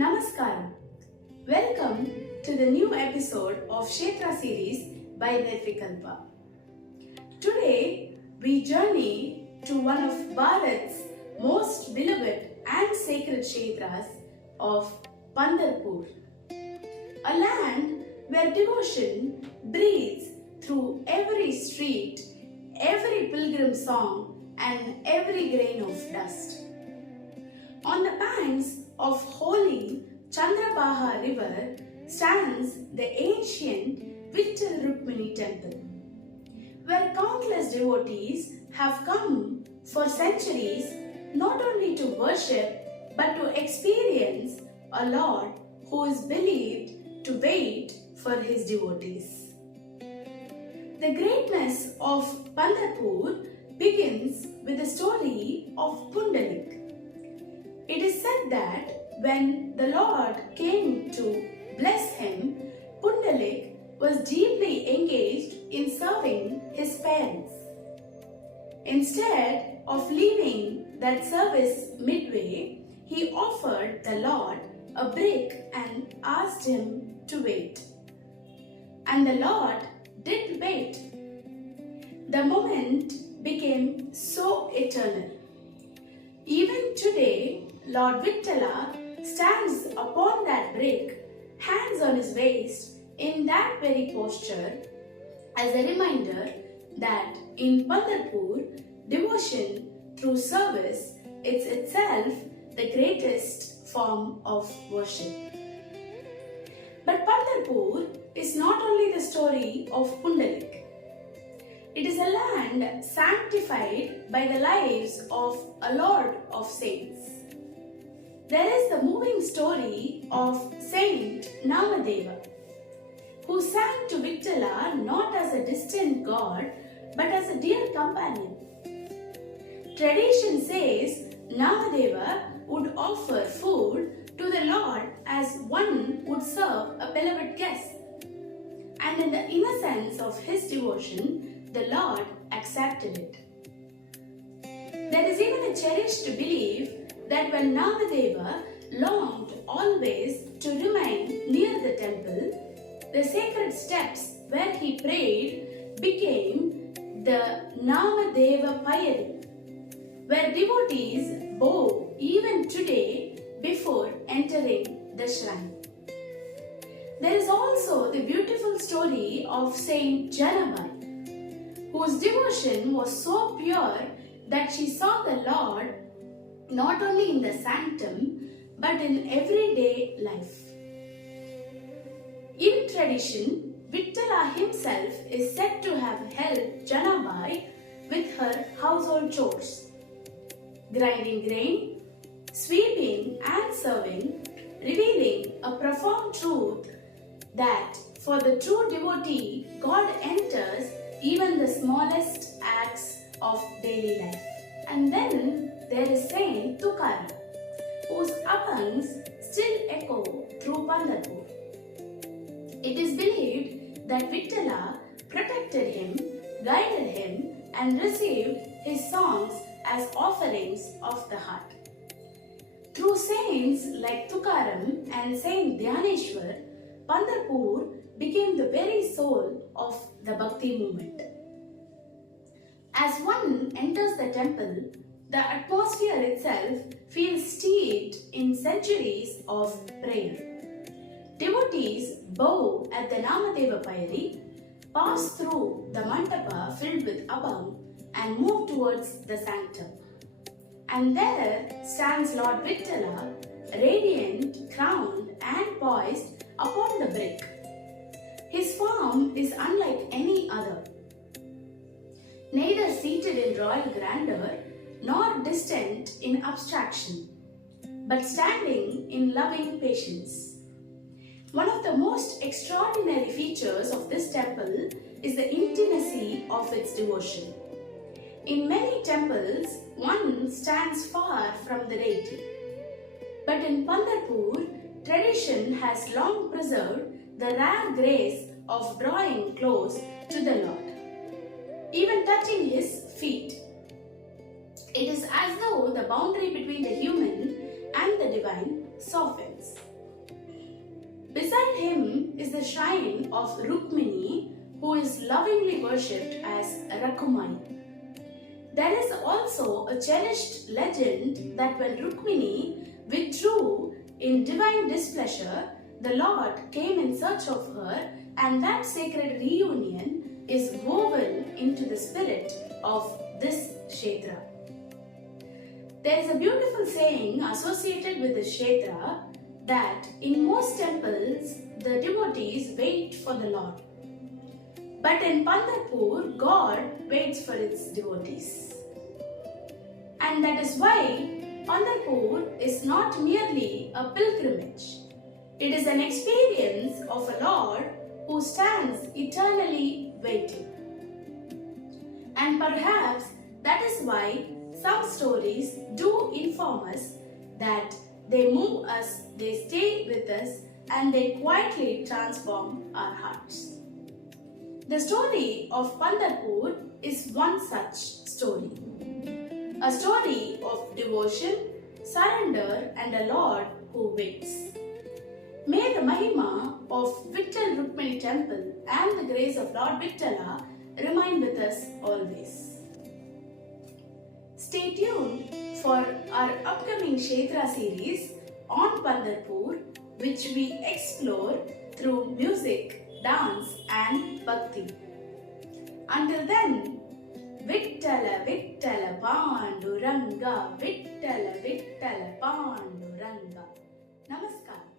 Namaskaram. Welcome to the new episode of KSHETRA series by NIRVIKALAPA. Today we journey to one of Bharat's most beloved and sacred kshetras of Pandharpur, a land where devotion breathes through every street, every pilgrim song and every grain of dust. On the banks of holy Chandrabaha river stands the ancient Vittal Rukmini temple, where countless devotees have come for centuries not only to worship but to experience a Lord who is believed to wait for his devotees. The greatness of Pandharpur begins with the story of Pundalik. It is said that when the Lord came to bless him, Pundalik was deeply engaged in serving his parents. Instead of leaving that service midway, he offered the Lord a brick and asked him to wait. And the Lord did wait. The moment became so eternal. Even today, Lord Vittala stands upon that brick, hands on his waist, in that very posture, as a reminder that in Pandharpur, devotion through service is itself the greatest form of worship. But Pandharpur is not only the story of Pundalik. It is a land sanctified by the lives of a Lord of Saints. There is the moving story of Saint Namadeva, who sang to Vittala not as a distant god but as a dear companion. Tradition says Namadeva would offer food to the Lord as one would serve a beloved guest. And in the innocence of his devotion, the Lord accepted it. There is even a cherished belief that when Namadeva longed always to remain near the temple, the sacred steps where he prayed became the Namadeva Payari, where devotees bow even today before entering the shrine. There is also the beautiful story of Saint Janabai, whose devotion was so pure that she saw the Lord not only in the sanctum but in everyday life. In tradition, Vittala himself is said to have helped Janabai with her household chores, grinding grain, sweeping and serving, revealing a profound truth that for the true devotee, God enters even the smallest acts of daily life. And then there is Saint Tukaram, whose abhangs still echo through Pandharpur. It is believed that Vittala protected him, guided him, and received his songs as offerings of the heart. Through saints like Tukaram and Saint Dhyaneshwar, Pandharpur became the very soul of the Bhakti movement. As one enters the temple, the atmosphere itself feels steeped in centuries of prayer. Devotees bow at the Namadeva Payari, pass through the mandapa filled with abhang and move towards the sanctum. And there stands Lord Vittala, radiant, crowned and poised upon the brick. His form is unlike any other, neither seated in royal grandeur nor distant in abstraction, but standing in loving patience. One of the most extraordinary features of this temple is the intimacy of its devotion. In many temples, one stands far from the deity. But in Pandharpur, tradition has long preserved the rare grace of drawing close to the Lord, even touching his feet. It is as though the boundary between the human and the divine softens. Beside him is the shrine of Rukmini, who is lovingly worshipped as Rakumai. There is also a cherished legend that when Rukmini withdrew in divine displeasure, the Lord came in search of her, and that sacred reunion is woven into the spirit of this Kshetra. There is a beautiful saying associated with the Kshetra that in most temples the devotees wait for the Lord. But in Pandharpur, God waits for its devotees. And that is why Pandharpur is not merely a pilgrimage. It is an experience of a Lord who stands eternally waiting. And perhaps that is why some stories do inform us that they move us, they stay with us, and they quietly transform our hearts. The story of Pandharpur is one such story. A story of devotion, surrender, and a Lord who waits. May the Mahima of Vittal Rukmini Temple and the grace of Lord Vittala remain with us always. Stay tuned for our upcoming Kshetra series on Pandharpur, which we explore through music, dance and bhakti. Until then, Vittala Vittala Panduranga, Vittala Vittala Panduranga. Namaskar.